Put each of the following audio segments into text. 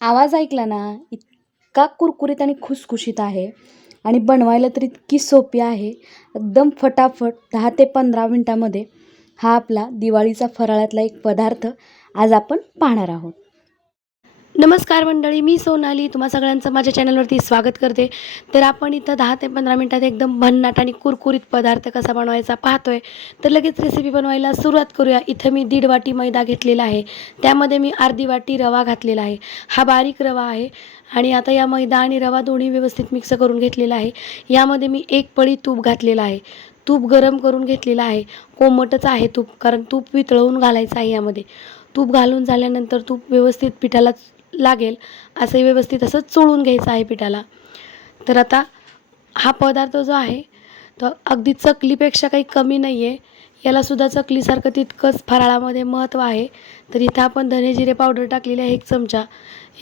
आवाज ऐकला ना इतका कुरकुरीत आणि खुसखुशीत आहे. आणि बनवायला तर इतकी सोपी आहे. एकदम फटाफट दहा ते पंधरा मिनटामध्ये हा आपला दिवाळीचा फराळातला एक पदार्थ आज आपण पाहणार आहोत. नमस्कार मंडळी मी सोनाली. तुम्हा सगळ्यांचं माझ्या चॅनलवरती स्वागत करते. तर आपण इथं दहा ते पंधरा मिनटात एकदम भन्नाट आणि कुरकुरीत पदार्थ कसा बनवायचा पाहतोय. तर लगेच रेसिपी बनवायला सुरुवात करूया. इथं मी दीड वाटी मैदा घेतलेला आहे. त्यामध्ये मी अर्धी वाटी रवा घातलेला आहे. हा बारीक रवा आहे. आणि आता या मैदा आणि रवा दोन्ही व्यवस्थित मिक्स करून घेतलेला आहे. यामध्ये मी एक पळी तूप घातलेला आहे. तूप गरम करून घेतलेलं आहे. कोमटच आहे तूप कारण तूप वितळवून घालायचं आहे यामध्ये. तूप घालून झाल्यानंतर तूप व्यवस्थित पिठाला लागेल असं व्यवस्थित असं चोळून घ्यायचं आहे पिठाला. तर आता हा पदार्थ जो आहे तो अगदी चकलीपेक्षा काही कमी नाही आहे यालासुद्धा चकलीसारखं तितकंच फराळामध्ये महत्त्व आहे. तर इथं आपण धने जिरे पावडर टाकलेली आहे एक चमचा.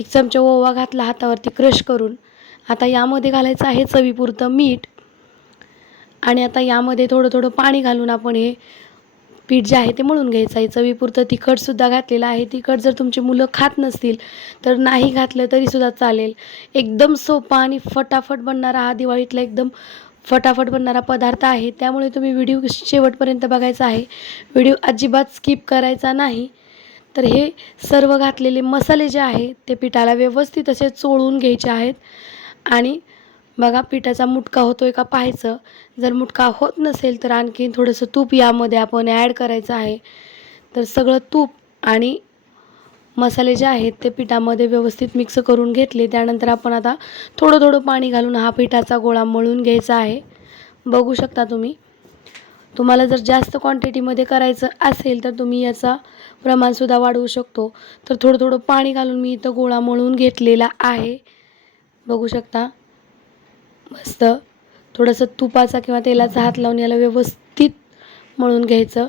एक चमचा ओवा घातला हातावरती क्रश करून. आता यामध्ये घालायचं आहे चवीपुरतं मीठ. आणि आता यामध्ये थोडं थोडं पाणी घालून आपण हे पीठ जे आहे ते मळून घ्यायचं आहे. चवीपुरतं तिखटसुद्धा घातलेलं आहे. तिखट जर तुमची मुलं खात नसतील तर नाही घातलं तरीसुद्धा चालेल. एकदम सोपा आणि फटाफट बनणारा हा दिवाळीतला एकदम फटाफट बनणारा पदार्थ आहे. त्यामुळे तुम्ही व्हिडिओ शेवटपर्यंत बघायचा आहे. व्हिडिओ अजिबात स्किप करायचा नाही. तर हे सर्व घातलेले मसाले जे आहेत ते पिठाला व्यवस्थित असे चोळून घ्यायचे आहेत. आणि बघा पिठाचा मुटका होतो आहे का पाहायचं? जर मुटका होत नसेल तर आणखीन थोडंसं तूप यामध्ये आपण ॲड करायचं आहे. तर सगळं तूप आणि मसाले जे आहेत ते पिठामध्ये व्यवस्थित मिक्स करून घेतले. त्यानंतर आपण आता थोडं थोडं पाणी घालून हा पिठाचा गोळा मळून घ्यायचा आहे. बघू शकता तुम्ही. तुम्हाला जर जास्त क्वांटिटीमध्ये करायचं असेल तर तुम्ही याचा प्रमाणसुद्धा वाढवू शकतो. तर थोडं थोडं पाणी घालून मी इथं गोळा मळून घेतलेला आहे. बघू शकता. मस्त. थोडंसं तुपाचा किंवा तेलाचा हात लावून याला व्यवस्थित मळून घ्यायचं.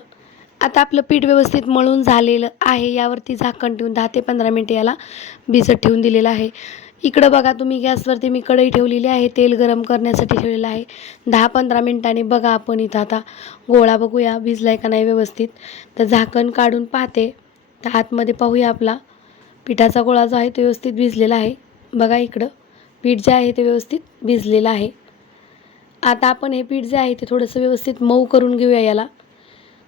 आता आपलं पीठ व्यवस्थित मळून झालेलं आहे. यावरती झाकण ठेवून दहा ते पंधरा मिनटे याला भिजत ठेवून दिलेलं आहे. इकडं बघा तुम्ही गॅसवरती मी कढई ठेवलेली आहे. तेल गरम करण्यासाठी ठेवलेलं आहे. दहा पंधरा मिनटांनी बघा आपण इथं आता गोळा बघूया भिजला आहे का नाही व्यवस्थित. तर झाकण काढून पाहते. तर आतमध्ये पाहूया आपला पिठाचा गोळा जो आहे तो व्यवस्थित भिजलेला आहे. बघा इकडं. पीठ जे आहे ते व्यवस्थित भिजलेलं आहे. आता आपण हे पीठ जे आहे ते थोडंसं व्यवस्थित मऊ करून घेऊया याला.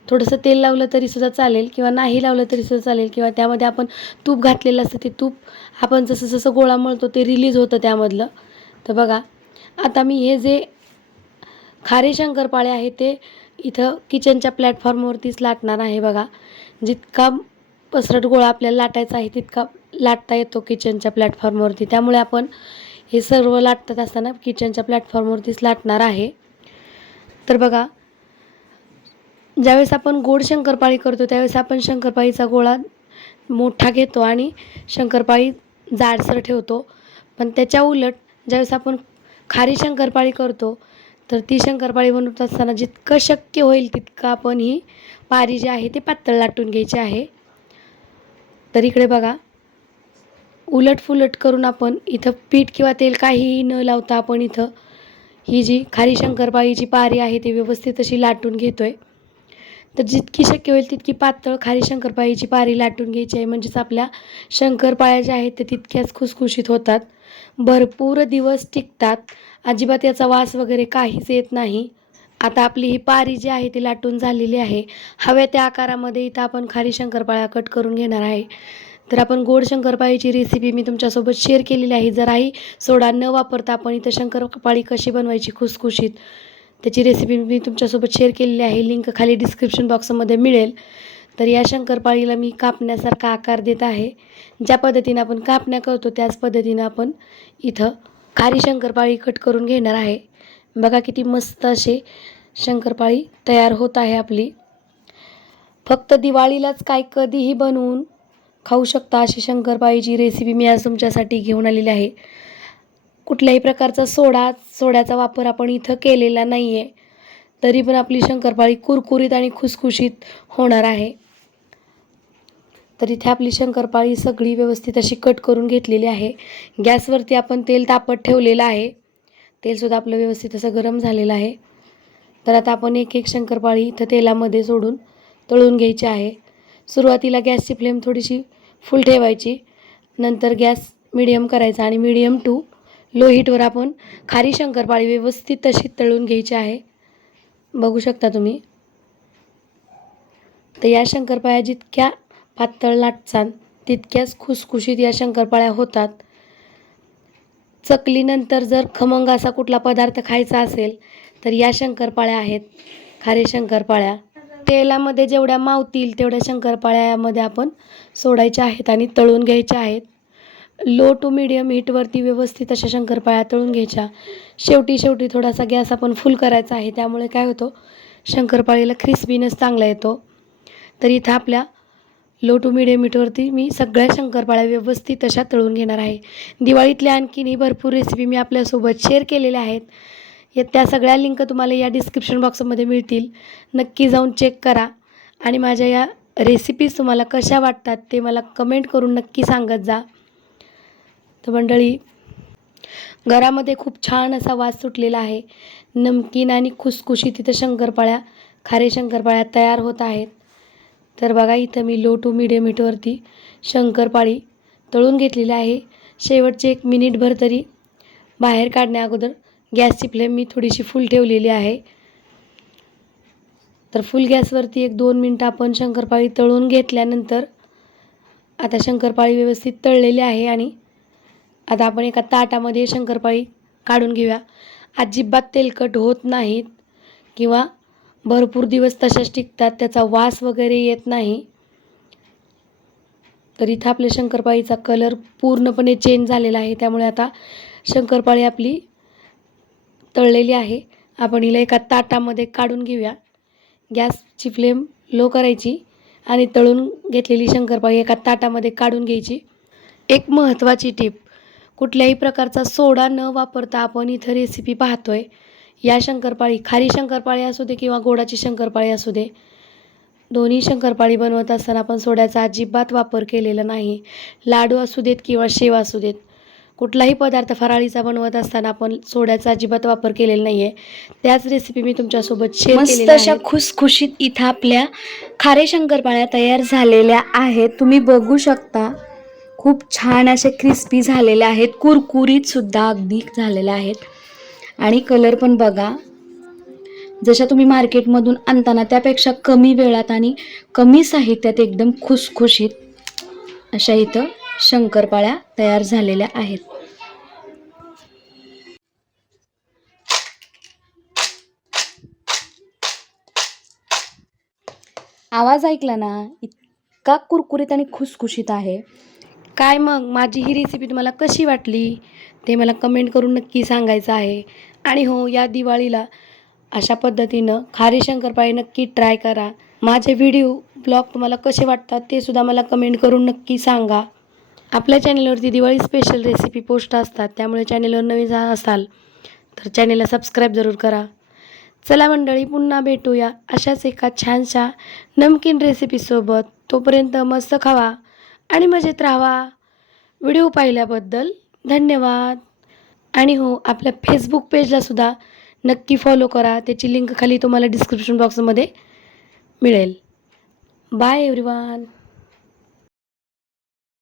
थोडंसं तेल लावलं तरीसुद्धा चालेल किंवा नाही लावलं तरीसुद्धा चालेल किंवा त्यामध्ये आपण तूप घातलेलं असतं ते तूप आपण जसं जसं गोळा मळतो ते रिलीज होतं त्यामधलं. तर बघा आता मी हे जे खारे शंकरपाळे आहे ते इथं किचनच्या प्लॅटफॉर्मवरतीच लाटणार आहे बघा. जितका पसरट गोळा आपल्याला लाटायचा आहे तितका लाटता येतो किचनच्या प्लॅटफॉर्मवरती. त्यामुळे आपण हे सर्व लाटतात असताना किचनच्या प्लॅटफॉर्मवरतीच लाटणार आहे. तर बघा ज्यावेळेस आपण गोड शंकरपाळी करतो त्यावेळेस आपण शंकरपाळीचा गोळा मोठा घेतो आणि शंकरपाळी जाडसर ठेवतो. पण त्याच्या उलट ज्यावेळेस आपण खारी शंकरपाळी करतो तर ती शंकरपाळी बनवत असताना जितकं शक्य होईल तितकं आपण ही पारी जी आहे ती पातळ लाटून घ्यायची आहे. तर इकडे बघा उलटफुलट करून आपण इथं पीठ किंवा तेल काहीही न लावता आपण इथं ही जी खारी शंकरपाळीची पारी आहे ती व्यवस्थित अशी लाटून घेतो आहे तर जितकी शक्य होईल तितकी पातळ खारी शंकरपाळीची पारी लाटून घ्यायची आहे. म्हणजेच आपल्या शंकरपाळ्या ज्या आहेत त्या तितक्याच खुसखुशीत होतात. भरपूर दिवस टिकतात. अजिबात याचा वास वगैरे काहीच येत नाही. आता आपली ही पारी जी आहे ती लाटून झालेली आहे. हव्या त्या आकारामध्ये इथं आपण खारी शंकरपाळ्या कट करून घेणार आहे. तर आपण गोड शंकरपाळीची रेसिपी मी तुमच्यासोबत शेअर केलेली आहे. जराही सोडा न वापरता आपण इथं शंकरपाळी कशी बनवायची खुसखुशीत त्याची रेसिपी मी तुमच्यासोबत शेअर केलेली आहे. लिंक खाली डिस्क्रिप्शन बॉक्समध्ये मिळेल. तर या शंकरपाळीला मी कापण्यासारखा आकार देत आहे. ज्या पद्धतीनं आपण कापण्या करतो त्याच पद्धतीनं आपण इथं खारी शंकरपाळी कट करून घेणार आहे. बघा किती मस्त असे शंकरपाळी तयार होत आहे आपली. फक्त दिवाळीलाच काय कधीही बनवून खाऊ शकता अशी शंकरपाळीची रेसिपी मी आज तुमच्यासाठी घेऊन आलेली आहे. कुठल्याही प्रकारचा सोडा सोड्याचा वापर आपण इथं केलेला नाही आहे तरी पण आपली शंकरपाळी कुरकुरीत आणि खुसखुशीत होणार आहे. तर इथे आपली शंकरपाळी सगळी व्यवस्थित अशी कट करून घेतलेली आहे. गॅसवरती आपण तेल तापत ठेवलेलं आहे. तेलसुद्धा आपलं व्यवस्थित असं गरम झालेलं आहे. तर आता आपण एक एक शंकरपाळी इथं तेलामध्ये सोडून तळून घ्यायची आहे. सुरुवातीला गॅसची फ्लेम थोडीशी फुल ठेवायची. नंतर गॅस मिडियम करायचा आणि मिडियम टू लो हीटवर आपण खारी शंकरपाळी व्यवस्थित तशी तळून घ्यायची आहे. बघू शकता तुम्ही. तर या शंकरपाळ्या जितक्या पातळ लाटचाल तितक्याच खुसखुशीत या शंकरपाळ्या होतात. चकलीनंतर जर खमंग असा कुठला पदार्थ खायचा असेल तर या शंकरपाळ्या आहेत. खारे शंकरपाळ्या. तेलामध्ये जेवढ्या मावतील तेवढ्या शंकरपाळ्यामध्ये आपण सोडायच्या आहेत आणि तळून घ्यायच्या आहेत. लो टू मिडियम हीटवरती व्यवस्थित अशा शंकरपाळ्या तळून घ्यायच्या. शेवटी शेवटी थोडासा गॅस आपण फुल करायचा आहे. त्यामुळे काय होतो? शंकरपाळीला क्रिस्पीनेस चांगला येतो. तर इथं आपल्या लो टू मिडियम हीटवरती मी सगळ्या शंकरपाळ्या व्यवस्थित अशा तळून घेणार आहे. दिवाळीतल्या आणखीनही भरपूर रेसिपी मी आपल्यासोबत शेअर केलेल्या आहेत. या त्या सगळ्या लिंक तुम्हाला या डिस्क्रिप्शन बॉक्समध्ये मिळतील. नक्की जाऊन चेक करा. आणि माझ्या या रेसिपीज तुम्हाला कशा वाटतात ते मला कमेंट करून नक्की सांगत जा. तर मंडळी घरामध्ये खूप छान असा वास सुटलेला आहे. नमकीन आणि खुसखुशी तिथं शंकरपाळ्या खारे शंकरपाळ्या तयार होत आहेत. तर बघा इथं मी लो टू मिडियम हीटवरती शंकरपाळी तळून घेतलेली आहे. शेवटचे एक मिनिटभर तरी बाहेर काढण्या अगोदर गॅसची फ्लेम मी थोडीशी फुल ठेवलेली आहे. तर फुल गॅसवरती एक दोन मिनटं आपण शंकरपाळी तळून घेतल्यानंतर आता शंकरपाळी व्यवस्थित तळलेली आहे आणि आता आपण एका ताटामध्ये शंकरपाळी काढून घेऊया. अजिबात तेलकट होत नाहीत किंवा भरपूर दिवस तशाच टिकतात त्याचा वास वगैरे येत नाही. तर इथं आपल्या शंकरपाळीचा कलर पूर्णपणे चेंज झालेला आहे. त्यामुळे आता शंकरपाळी आपली तळलेली आहे. आपण हिला एका ताटामध्ये काढून घेऊया. गॅसची फ्लेम लो करायची आणि तळून घेतलेली शंकरपाळी एका ताटामध्ये काढून घ्यायची. एक महत्त्वाची टीप कुठल्याही प्रकारचा सोडा न वापरता आपण इथं रेसिपी पाहतो आहे या शंकरपाळी खारी शंकरपाळी असू दे किंवा गोडाची शंकरपाळी असू दे दोन्ही शंकरपाळी बनवत असताना आपण सोड्याचा अजिबात वापर केलेला नाही. लाडू असू देत किंवा शेव असू देत. कुठलाही पदार्थ फराळीचा बनवत असताना आपण सोड्याचा अजिबात वापर केलेला नाही आहे त्याच रेसिपी मी तुमच्यासोबत शेअर मस्त अशा खुसखुशीत इथं आपल्या खारे शंकरपाळ्या तयार झालेल्या आहेत. तुम्ही बघू शकता खूप छान असे क्रिस्पी झालेले आहेत. कुरकुरीत सुद्धा अगदी झालेल्या आहेत. आणि कलर पण बघा. जशा तुम्ही मार्केटमधून आणताना त्यापेक्षा कमी वेळात आणि कमी साहित्यात एकदम खुसखुशीत अशा इथं शंकरपाळ्या तयार झालेल्या आहेत. आवाज ऐकला ना इतका कुरकुरीत आणि खुसखुशीत आहे. काय मग माझी ही रेसिपी तुम्हाला कशी वाटली? ते मला कमेंट करून नक्की सांगायचं आहे. आणि हो या दिवाळीला अशा पद्धतीनं खारी शंकरपाळी नक्की ट्राय करा. माझे व्हिडिओ ब्लॉग तुम्हाला कसे वाटतात ते सुद्धा मला कमेंट करून नक्की सांगा. आपल्या चॅनलवरती दिवाळी स्पेशल रेसिपी पोस्ट असतात त्यामुळे चॅनेलवर नवीन जा असाल तर चॅनेलला सबस्क्राईब जरूर करा. चला मंडळी पुन्हा भेटूया अशाच एका छानशा नमकीन रेसिपीसोबत तोपर्यंत मस्त खावा आणि मजेत राहावा. व्हिडिओ पाहिल्याबद्दल धन्यवाद. आणि हो आपल्या फेसबुक पेजला सुद्धा नक्की फॉलो करा. त्याची लिंक खाली तुम्हाला डिस्क्रिप्शन बॉक्समध्ये मिळेल. Bye everyone